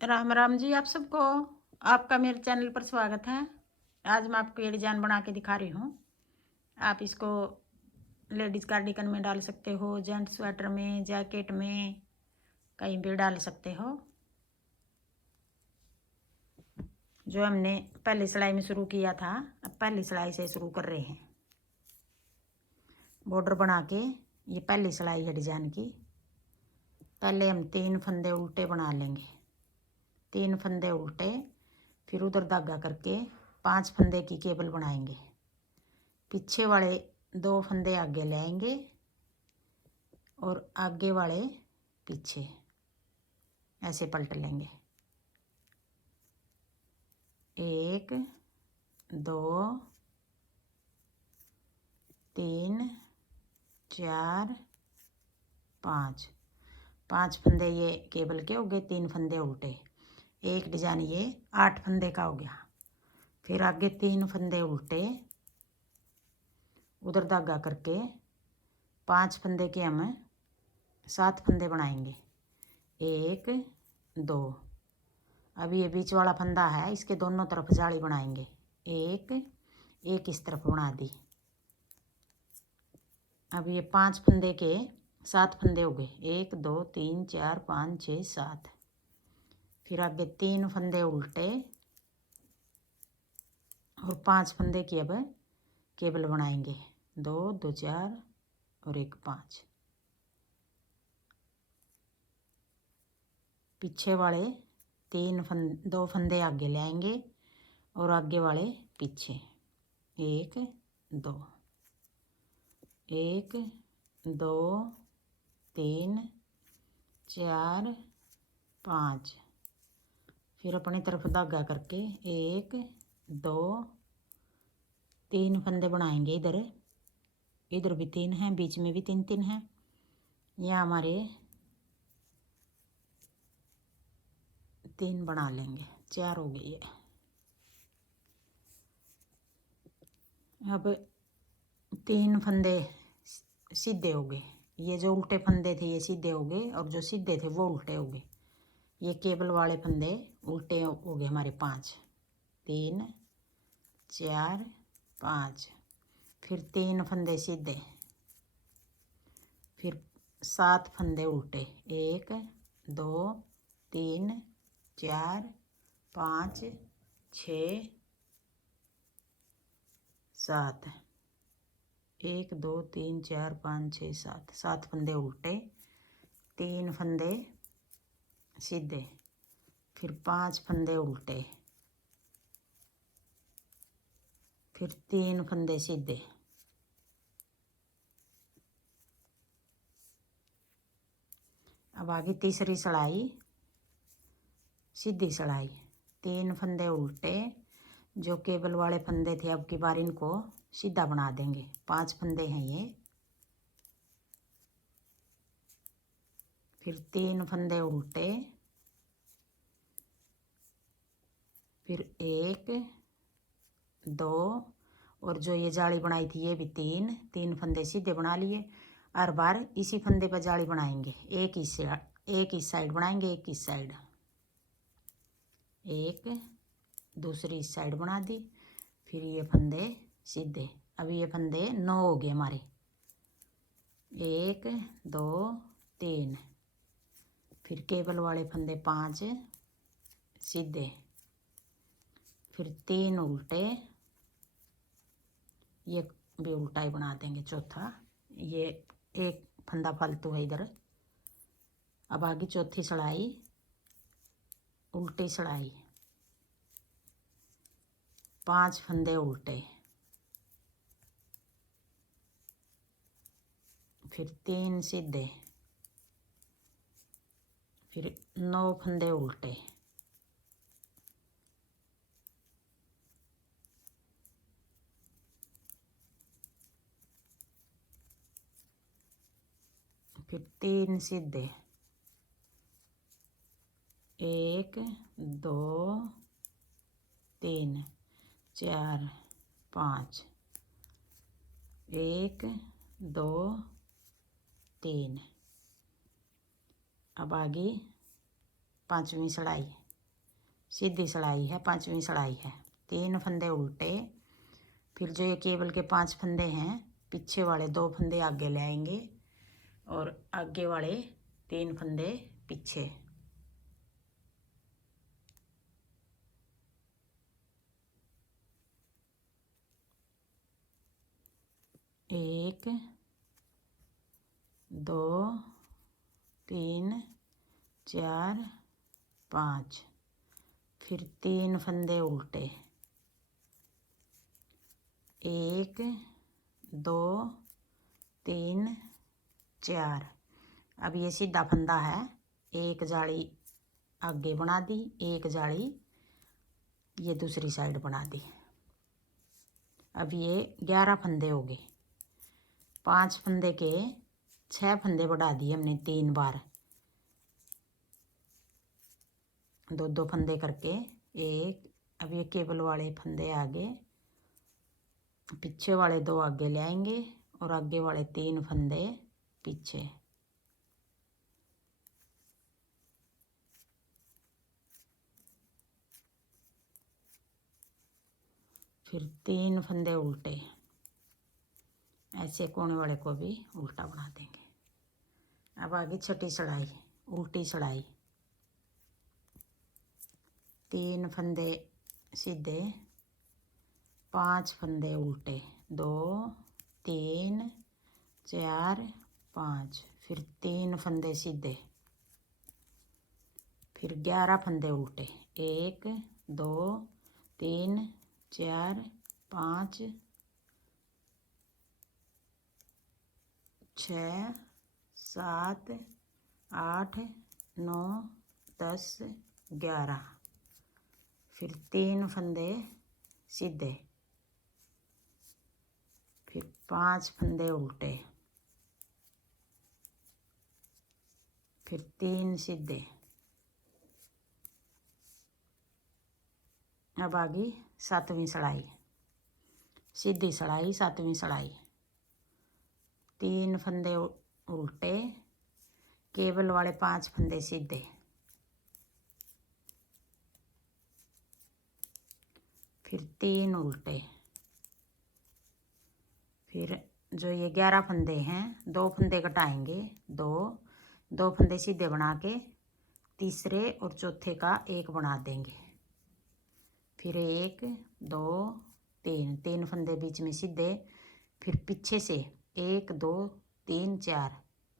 राम राम जी आप सबको। आपका मेरे चैनल पर स्वागत है। आज मैं आपको ये डिज़ाइन बना के दिखा रही हूँ। आप इसको लेडीज़ कार्डिगन में डाल सकते हो, जेंट्स स्वेटर में, जैकेट में, कहीं भी डाल सकते हो। जो हमने पहली सिलाई में शुरू किया था, अब पहली सिलाई से शुरू कर रहे हैं। बॉर्डर बना के ये पहली सिलाई है डिज़ाइन की। पहले हम 3 फंदे उल्टे बना लेंगे, 3 फंदे उल्टे, फिर उधर धागा करके 5 फंदे की केबल बनाएंगे। पीछे वाले 2 फंदे आगे ले आएंगे और आगे वाले पीछे ऐसे पलट लेंगे। 1 2 3 4 5 5 फंदे ये केबल के हो गए, 3 फंदे उल्टे। एक डिजाइन ये 8 फंदे का हो गया। फिर आगे 3 फंदे उल्टे, उधर धागा करके 5 फंदे के हम 7 फंदे बनाएंगे। 1 2, अभी ये बीच वाला फंदा है, इसके दोनों तरफ जाली बनाएंगे। एक इस तरफ बना दी। अब ये 5 फंदे के 7 फंदे हो गए। 1 2 3 4 5 6 7। फिर आगे 3 फंदे उल्टे और 5 फंदे की अब केबल बनाएंगे। 2 2 4 और 1 5। पीछे वाले 2 फंदे आगे ले आएंगे और आगे वाले पीछे। 1 2 1 2 3 4 5। फिर अपनी तरफ धागा करके 1 2 3 फंदे बनाएंगे। इधर भी 3 हैं, बीच में भी 3 3 हैं। यहाँ हमारे 3 बना लेंगे, 4 हो गई है। अब 3 फंदे सीधे हो गए। ये जो उल्टे फंदे थे ये सीधे हो गए और जो सीधे थे वो उल्टे हो गए। ये केबल वाले फंदे उल्टे हो गए हमारे 5। 3 4 5। फिर 3 फंदे सीधे, फिर 7 फंदे उल्टे। 1 2 3 4 5 6 7। 1 2 3 4 5 6 7, 7 फंदे उल्टे, 3 फंदे सीधे, फिर 5 फंदे उल्टे, फिर 3 फंदे सीधे। अब आगे तीसरी सिलाई, सीधी सिलाई। 3 फंदे उल्टे, जो केबल वाले फंदे थे अब की बार इनको सीधा बना देंगे। 5 फंदे हैं ये। फिर 3 फंदे उल्टे, फिर 1 2 और जो ये जाली बनाई थी ये भी 3 फंदे सीधे बना लिए। हर बार इसी फंदे पर जाली बनाएंगे। एक इस साइड बनाएंगे, एक इस साइड, एक दूसरी इस साइड बना दी। फिर ये फंदे सीधे। अभी ये फंदे 9 हो गए हमारे। 1 2 3। फिर केबल वाले फंदे 5 सीधे, फिर 3 उल्टे, ये भी उल्टा ही बना देंगे चौथा। ये एक फंदा फालतू है इधर। अब आगे चौथी सिलाई, उल्टी सिलाई। 5 फंदे उल्टे, फिर 3 सीधे, फिर 9 फंदे उल्टे, फिर 3 सीधे। 1 2 3 4 5। 1 2 3। अब आगे 5वीं सिलाई, सीधी सिलाई है, 5वीं सिलाई है। 3 फंदे उल्टे, फिर जो ये केबल के 5 फंदे हैं पीछे वाले 2 फंदे आगे ले आएंगे और आगे वाले 3 फंदे पीछे। एक, 2, 3, 4, 5, फिर 3 फंदे उल्टे। 1, 2, 3, 4। अब ये सीधा फंदा है, एक जाली आगे बना दी, एक जाली ये दूसरी साइड बना दी। अब ये 11 फंदे हो गए। 5 फंदे के 6 फंदे बढ़ा दिए हमने 3 बार, 2-2 फंदे करके। एक, अब ये केबल वाले फंदे आगे, पीछे वाले 2 आगे ले आएंगे और आगे वाले 3 फंदे पीछे। फिर 3 फंदे उल्टे, ऐसे कोने वाले को भी उल्टा बना देंगे। अब आगे छठी सिलाई, उल्टी सिलाई। 3 फंदे सीधे, 5 फंदे उल्टे, 2, 3, 4, 5, फिर 3 फंदे सीधे, फिर 11 फंदे उल्टे। 1, 2, 3, 4, 5, 6, 7, 8, 9, 10, 11, फिर 3 फंदे सीधे, फिर 5 फंदे उल्टे, फिर 3 सीधे। अब आ गई 7वीं सिलाई, सीधी सिलाई 7वीं सिलाई। 3 फंदे उल्टे, केबल वाले 5 फंदे सीधे, फिर 3 उल्टे, फिर जो ये 11 फंदे हैं 2 फंदे घटाएंगे, 2 फंदे सीधे बना के तीसरे और चौथे का एक बना देंगे। फिर 1, 2, 3 फंदे बीच में सीधे, फिर पीछे से 1, 2, 3, 4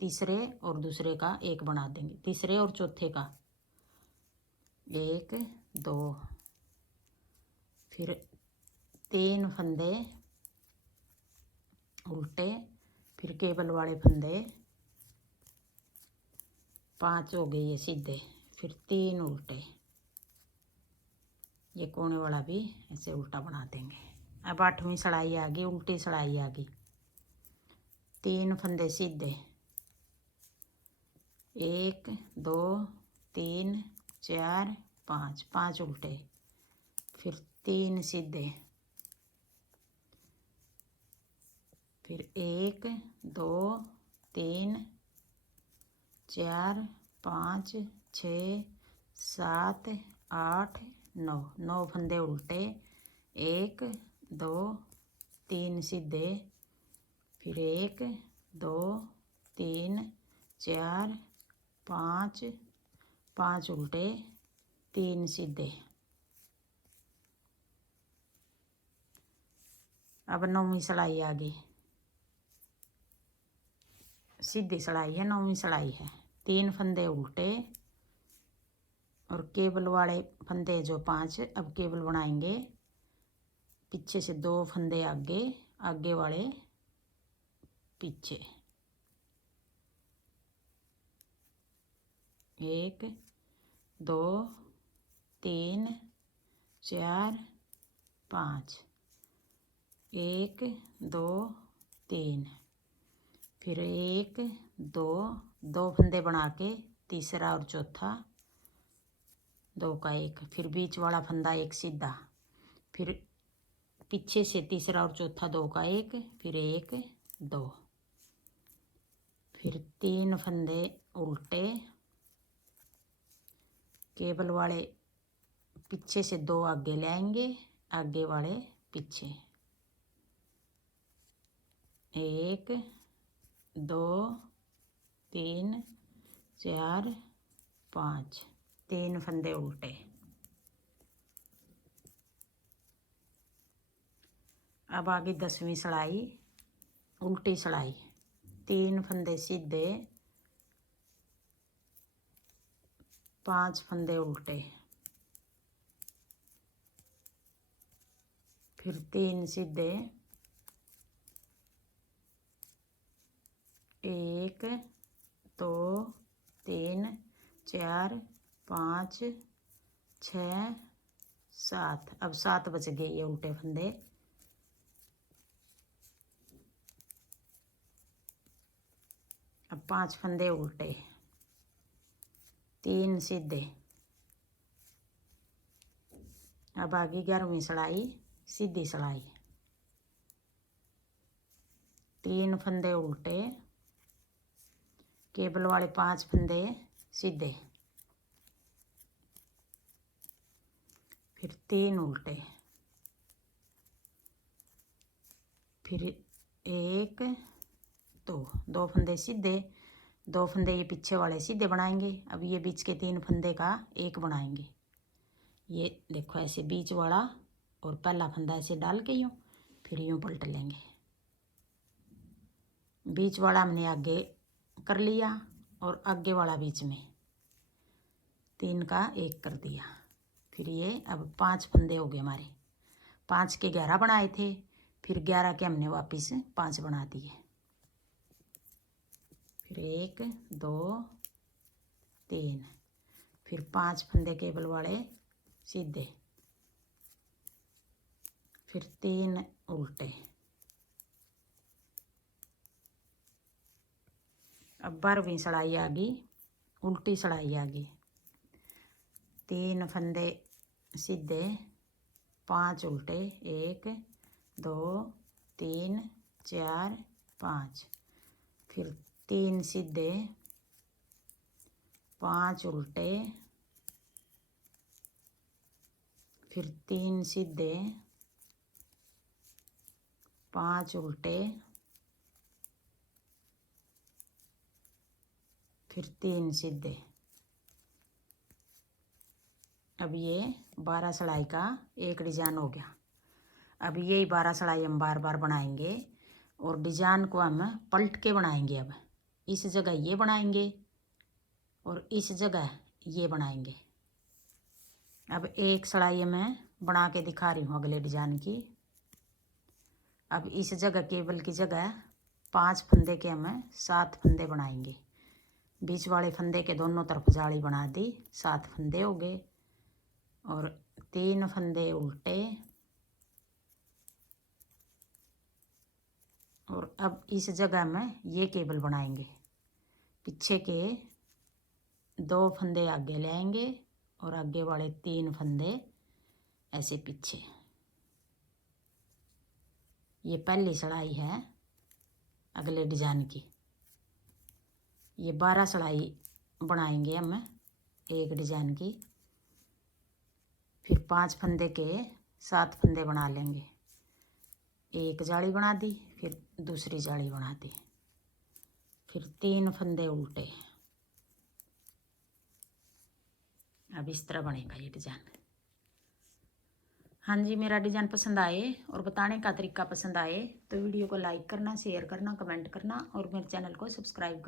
तीसरे और दूसरे का एक बना देंगे, तीसरे और चौथे का 1, 2, फिर 3 फंदे उल्टे, फिर केबल वाले फंदे 5 हो गए ये सीधे, फिर 3 उल्टे, ये कोने वाला भी ऐसे उल्टा बना देंगे। अब 8वीं सिलाई आ गई, उल्टी सिलाई आ गई। 3 फंदे सीधे, 1, 2, 3, 4, 5, 5 उल्टे, फिर 3 सीधे, फिर 1, 2, 3, 4, 5, 6, 7, 8, 9 फंदे उल्टे, 1, 2, 3 सीधे, फिर 1, 2, 3, 4, 5, 5 उल्टे, 3 सीधे। अब 9वीं सिलाई आ गई, सीधी सिलाई है, 9वीं सिलाई है। 3 फंदे उल्टे और केबल वाले फंदे जो 5, अब केबल बनाएंगे पीछे से 2 फंदे आगे, आगे वाले पीछे। 1, 2, 3, 4, 5, 1, 2, 3, फिर 1, 2 फंदे बना के तीसरा और चौथा 2 का एक, फिर बीच वाला फंदा एक सीधा, फिर पीछे से तीसरा और चौथा 2 का एक, फिर 1, 2, फिर 3 फंदे उल्टे, केबल वाले पीछे से 2 आगे ले आएंगे, आगे वाले पीछे, 1 2 3 4 5, 3 फंदे उल्टे। अब आगे 10वीं सिलाई, उल्टी सिलाई, 3 फंदे सीधे, 5 फंदे उल्टे, फिर 3 सीधे, 1 2 3 4 5 6 7। अब 7 बच गए ये उल्टे फंदे। अब 5 फंदे उल्टे, 3 सीधे। अब आगे 11वीं सिलाई, सीधी सिलाई, 3 फंदे उल्टे, केबल वाले 5 फंदे सीधे, फिर 3 उल्टे, फिर 1 2 फंदे सीधे, 2 फंदे ये पीछे वाले सीधे बनाएंगे। अब ये बीच के 3 फंदे का एक बनाएंगे। ये देखो ऐसे बीच वाला और पहला फंदा ऐसे डाल के यूँ, फिर यूँ पलट लेंगे। बीच वाला हमने आगे कर लिया और आगे वाला बीच में 3 का एक कर दिया। फिर ये अब 5 फंदे हो गए हमारे। 5 के 11 बनाए थे, फिर 11 के हमने वापस 5 बना दिए। फिर 1 2 3, फिर 5 फंदे केबल वाले सीधे, फिर 3 उल्टे। अब 12वीं सिलाई आ गई, उल्टी सिलाई आ गई, 3 फंदे सीधे, 5 उल्टे, 1 2 3 4 5, फिर 3 सीधे, 5 उल्टे, फिर 3 सीधे, 5 उल्टे, फिर 3 सीधे। अब ये 12 सिलाई का एक डिजाइन हो गया। अब यही 12 सिलाई हम बार बार बनाएंगे और डिजाइन को हम पलट के बनाएंगे। अब इस जगह ये बनाएंगे और इस जगह ये बनाएंगे। अब एक सिलाई मैं बना के दिखा रही हूँ अगले डिजाइन की। अब इस जगह केबल की जगह 5 फंदे के हम 7 फंदे बनाएंगे। बीच वाले फंदे के दोनों तरफ जाली बना दी, 7 फंदे हो गए और 3 फंदे उल्टे। और अब इस जगह में ये केबल बनाएंगे, पीछे के 2 फंदे आगे ले आएंगे और आगे वाले 3 फंदे ऐसे पीछे। ये पहली सिलाई है अगले डिजाइन की। ये 12 सिलाई बनाएंगे हम एक डिजाइन की। फिर 5 फंदे के 7 फंदे बना लेंगे। एक जाली बना दी, फिर दूसरी जाली बना दी, फिर 3 फंदे उल्टे। अब इस तरह बनेगा ये डिजाइन। हाँ जी, मेरा डिजाइन पसंद आए और बताने का तरीका पसंद आए तो वीडियो को लाइक करना, शेयर करना, कमेंट करना और मेरे चैनल को सब्सक्राइब